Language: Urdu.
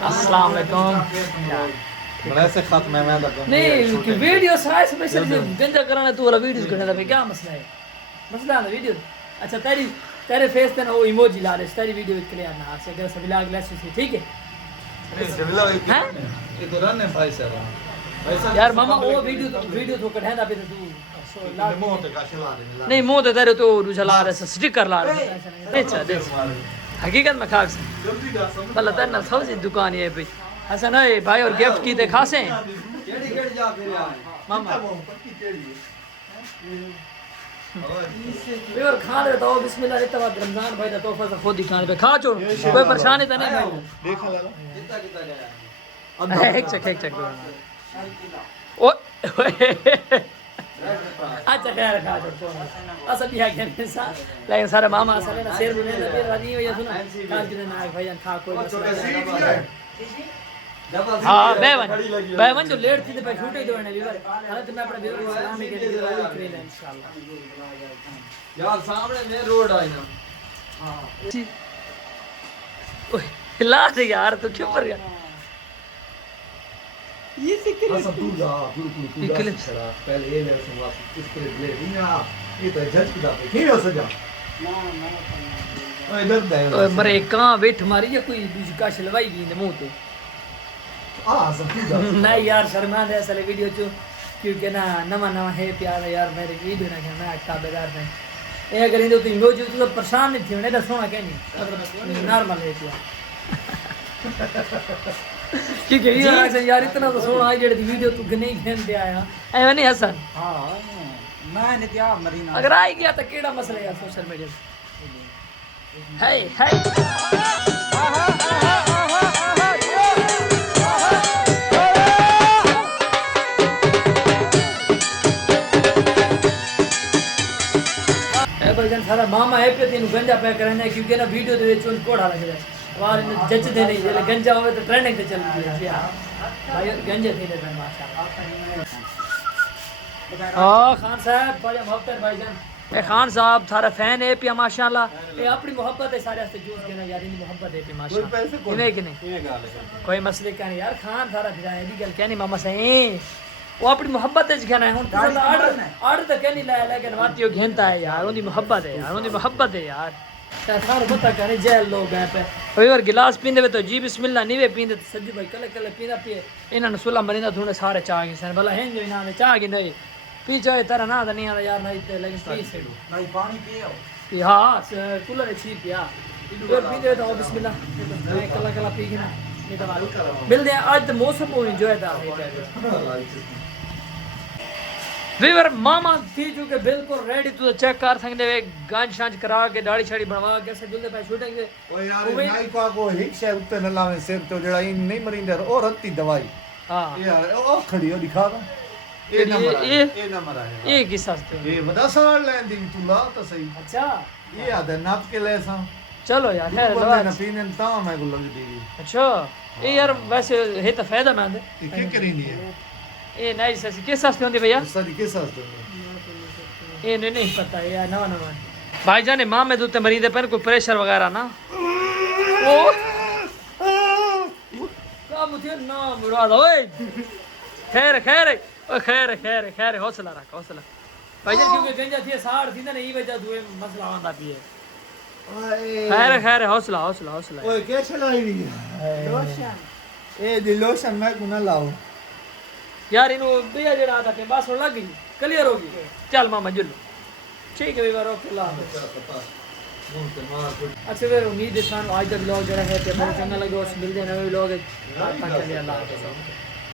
السلام علیکم. ویسے ختم ہے میں نہیں ویڈیو سائے اسپیشل گنجا کرانا تو والا ویڈیوز کرنے دا کیا مسئلہ ہے؟ مسئلہ ہے ویڈیو. اچھا تیرے فیس تے نا وہ ایموجی لا لے تیری ویڈیو کلیئر نہ سے اگر سب لاگ لیس سے ٹھیک ہے. یار ماما وہ ویڈیو تو کٹھیندا پہ تو نہیں منہ تے تیرے تو لا رہے سٹیکر لا رہے حقیقت میں کھاک سے بلا تیرے نال سبزی دکان ہے بھائی حسن ہے بھائی اور گفٹ کی تے کھاسیں ماما اور کھا لے تو بسم اللہ اتوا رمضان بھائی دا تحفہ سے خود ہی کھانے پہ کھا چھوڑ کوئی پریشانی تو نہیں دیکھ لے ایک چک اچھا خیر کھا چھوڑ اصل بھی ہے کہ لیکن سارے ماما اصل ہے نا شیر بنے دا پھر نہیں ہو یا سنا کاج کے نہ بھائی کھا کوئی مسئلہ ہاں بے ون جو لیٹ تھی پہ چھوٹے جو ہے ویور حالت میں اپنے ویور کو سلام کے لیے وہ کرے لیں انشاءاللہ یار سامنے میں روڈ آئی نا ہاں اوہ لا دے یار تو چپ کر گیا یہ سکر اصل تو جا بالکل پہلے یہ لے سن واسطے اس کے لے دنیا یہ تو جج کی بات ہے کیوں سجا اوے ادھر دے مرے کہاں بیٹھ ماری یا کوئی دوسری کا شلوائی گئی منہ تے نہیں یار شرما دے اصل ویڈیو چ کیونکہ نا نواں ہے پیار یار میرے ویڈیو نہ کہ میں تابع دار نہیں اے اگر اندے تو موجود تو پریشان نہیں تھی نے دا سونا کہ نہیں نارمل ہے کیا کیونکہ یہ یار اتنا تو سونا ہے جڑی ویڈیو تو نہیں کھین دے آیا اے نہیں حسن ہاں میں نے کیا مرینا اگر آئی گیا تو کیڑا مسئلہ ہے سوشل میڈیا ہے سارا ماما ہے پہ تین گنجا پہ کرنا ہے کیونکہ نا ویڈیو دے وچ کوڑا لگ جائے وار جج دے نہیں جے گنجا ہوے تو ٹریننگ تے چل رہی ہے بھائی گنجے تھی نے ماشاءاللہ. ہاں خان صاحب بڑے محبت بھائی جان اے خان صاحب تھارا فین ہے پیا ماشاءاللہ اے اپنی محبت ہے سارے واسطے جوز کے نا یار ان محبت ہے پیا ماشاءاللہ نہیں کہ نہیں کوئی مسئلہ کیا نہیں یار خان تھارا پھر ہے دی گل کہنی ماما سے وہ اپنی محبت ہے کہنا ہے ہن آرڈر تو کہنی لایا لیکن واتیو گھنتا ہے یار اون دی محبت ہے یار اون دی محبت ہے یار سارے پتہ کہنے جیل لوگ ہیں پہ کوئی اور گلاس پیندے تو جی بسم اللہ نہیں وے پیندے سجی بھائی کلے کلے پیندا پیے انہاں نے سلا مریندا تھوڑے سارے چاہ گئے سن بلا ہیں جو انہاں نے چاہ گئے نہیں پی چاہے ترا نہ نہیں آ یار نہیں لیکن پی سے نہیں پانی پیو ہاں کولر چھی پیا پھر پیندے تو بسم اللہ میں کلا کلا پی گنا نہیں تو مل دے اج موسم کو انجوائے دا ویور ماما تھی جو کہ بالکل ریڈی تو چیک کر سکتے ہیں گانج شانج کرا کے داڑھی چھاڑی بنوا کے سے جلدی پہ شوٹنگ کے او یار نائی کو کو ایک شے اوتے نہ لاویں سر تو جڑا این نہیں مریندا اور رتی دوائی ہاں یار او کھڑی ہو دکھا دا اے نمبر آیا یہ کس واسطے یہ ودا سال لیندی تو لا تو صحیح اچھا یہ آدھا ناپ کے لے سا چلو یار خیر بندے نہ پینے تا میں کو لگ دی اچھا یہ یار ویسے ہے تو فائدہ مند ہے یہ کیا کرینی ہے یہ نہیں سسی کس واسطے ہوندی بھیا ساری کس واسطے یہ نہیں پتہ یار نو نو بھائی جان ماں میں دوتے مریض پر کوئی پریشر وغیرہ نا او کا مجھے نا مراد اوئے خیر خیر او خیر خیر خیر حوصلہ رکھ حوصلہ بھائی جان کیونکہ گنجا تھی 60 تھی نا یہ وجہ دوے مسئلہ ہوندا پی ہے خیر خیر حوصلہ حوصلہ حوصلہ اوئے کیا چلائی ہوئی ہے لوشن اے دی لوشن میں کو نہ لاؤ یار انو بیا جڑا آتا کہ بس لگ گئی کلیئر ہو گئی چل ماما جلو ٹھیک ہے بیوار اوکے اللہ اچھا پھر امید ہے سانو آج کا ولاگ جڑا ہے تے بہت چنگا لگا اس ملتے ہیں نئے ولاگ تک کے لیے اللہ حافظ.